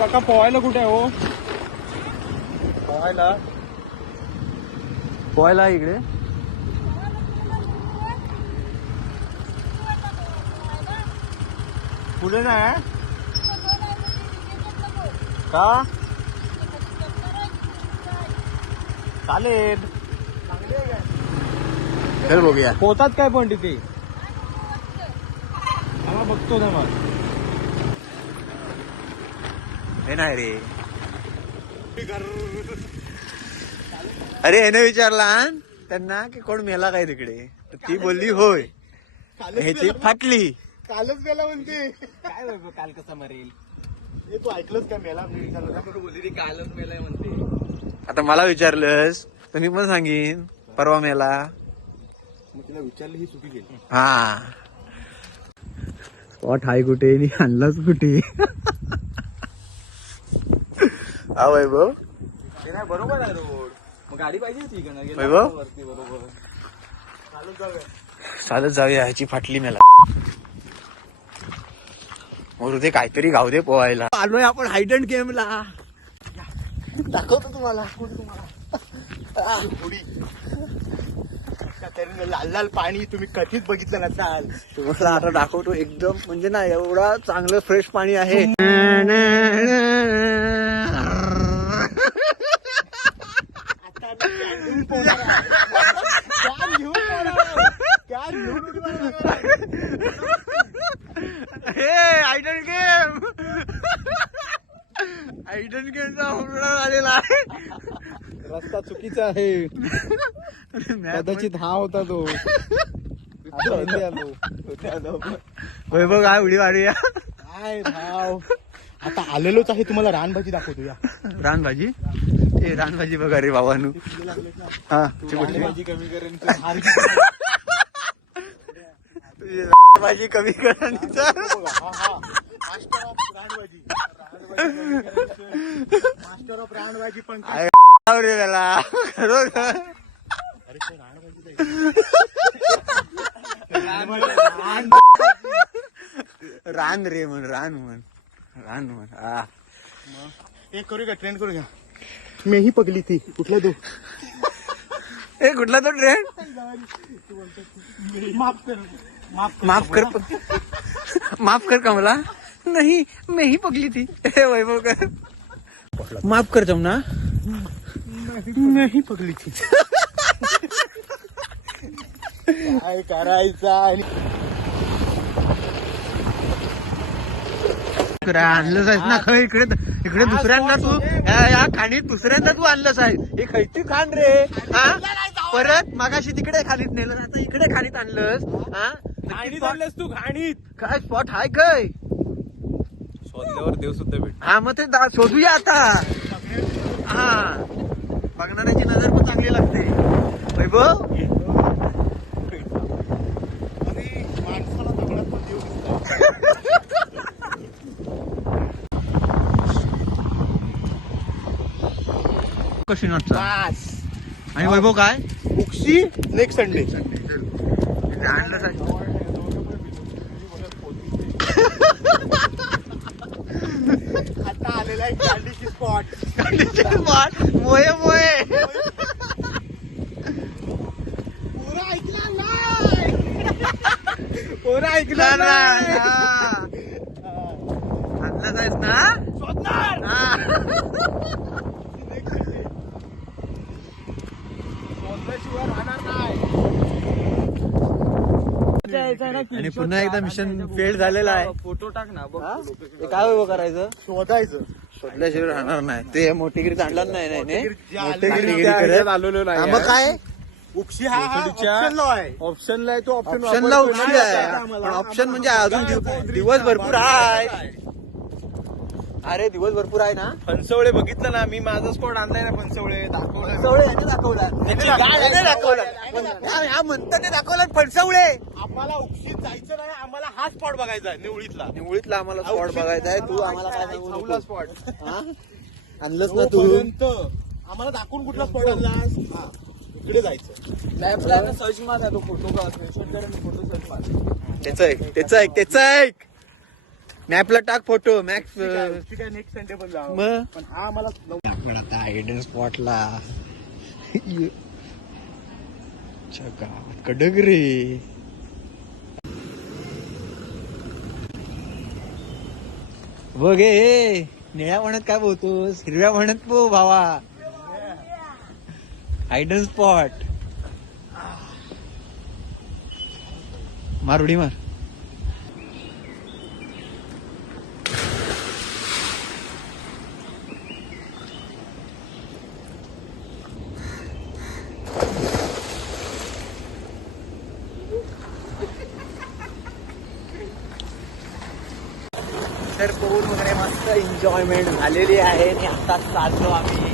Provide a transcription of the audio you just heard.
काका पोहायला कुठे आहे हो? पोहायला इकडे पुढे नाही का? चालेल. चल बघूया. पोहतात काय पण तिथे? मला बघतो ना मग. हे नाही रे. अरे ह्याने विचारला त्यांना की कोण मेला काय तिकडे, तर ती बोलली होय. ह्याची फाटली. कालच मेला म्हणते. काय काल कसा मरेल? हे तू ऐकलंच काय? मेला बोलली कालच मेलाय म्हणते. आता मला विचारलंस तर मी पण सांगेन परवा मेला. मग तिला विचारलं ही चुकी केली. हा स्पॉट हाय कुठे आणि आणलाच कुठे? हा वैभव, ते नाही बरोबर आहे रोड. मग गाडी पाहिजे होती का? वैभव वरती बरोबर. चालत जाऊया. चालत जाऊया. ह्याची फाटली मेला. मग ते काहीतरी गाव दे पोहायला. आलोय आपण हाईड अँड गेमला. दाखवतो तुम्हाला. लाल लाल पाणी तुम्ही कधीच बघितलं नसाल. तुम्हाला आता दाखवतो. एकदम म्हणजे ना एवढा चांगलं फ्रेश पाणी आहे. Hide and game. Hide and गेमचा हुरडा झालेला आहे. रस्ता चुकीचा आहे. कदाचित हा होता तो. वैभव काय उडी मारूया? काय भाव. आता आलेलोच आहे. तुम्हाला रानभाजी दाखवतो या. रानभाजी. ए रानभाजी बघा रे बाबांनो. हा रानभाजी कमी करेन. तुझी भाजी कमी करण्याचा. मास्टर ऑफ रानभाजी पण रे त्याला खरोखर. रान रे म्हण. रान म्हण. रान म्हण. हा एक करू का? ट्रेंड करू का? मी ही पगली थी. कुठला तू? ए कुठला तो ट्रेंड? माफ कर. माफ कर. माफ कर कमला. नहीं मैं ही पगली थी. वैभव कर. माफ कर जमुना. मैं ही पगली थी. काय करायचं? आणलंच आहेस ना खय इकडे. इकडे दुसऱ्यांदा तू या खाणीत दुसऱ्यांदा तू आणलंच आहे. हे खायची खाण रे. हा परत मागाशी तिकडे खाणीत नेलं, आता इकडे खाणीत आणलंस. हा खाणीत आणलंस तू. खाणीत काय स्पॉट हाय काय? शोधल्यावर देव सुद्धा भेट. हा मग ते शोधूया आता. हा बघणाऱ्याची नजर पण चांगली लागते. वैभव आणि माणसाला दगडात पण देव दिसतो. कशी नटचा. बास. आणि वैभव काय उक्षी नेक्स्ट संडे. आणलंच आहे. आता आलेला आहे कांडीची स्पॉट. मोये मोये. पोरं ऐकला नाही. पोरं ऐकला नाही. आणलंच आहेस ना. शोधणार. शोधल्याशिवाय राहणार नाही. आणि पुन्हा एकदा मिशन फेल झालेलं आहे. फोटो टाक ना. ते काय वैभव करायचं? शोधायचं. शोधल्याशिवाय राहणार नाही. ते मोठीगिरीत आणणार नाही. मोठेगिरी आलेलो नाही. मग काय उक्षी हा ऑप्शनला आहे. ऑप्शनला आहे. तो ऑप्शनला उक्षी आहे. पण ऑप्शन म्हणजे अजून दिवस भरपूर आहे. अरे दिवस भरपूर आहे ना. फणसवळे बघितलं ना मी. माझा स्पॉट आणलाय ना फणसवळे. दाखवलं. दाखवला म्हणतात ते दाखवलं फणसवळे. आम्हाला उक्षीत जायचं नाही. आम्हाला हा स्पॉट बघायचा निवळीतला. निवळीतला आम्हाला स्पॉट बघायचा आहे. तू आम्हाला काय चांगला स्पॉट आणलंच ना तू. आम्हाला दाखवून कुठला स्पॉट आणलास? इकडे जायचं. सर्च मार. तो फोटो का स्क्रीनशॉट कर. फोटो सर्च मार. त्याच ऐक. मॅपला टाक फोटो मॅक्स. नेक्स्ट संडे पण जाऊ. मग पण हा मला आपण आता हायडन स्पॉटला कडक रे. बघ हे निळ्या म्हणत काय बोलतोस, हिरव्या म्हणत पो भावा. हायडन स्पॉट मार उडी मार. तर पोहून वगैरे मस्त एन्जॉयमेंट झालेली आहे आणि आता चाललो आम्ही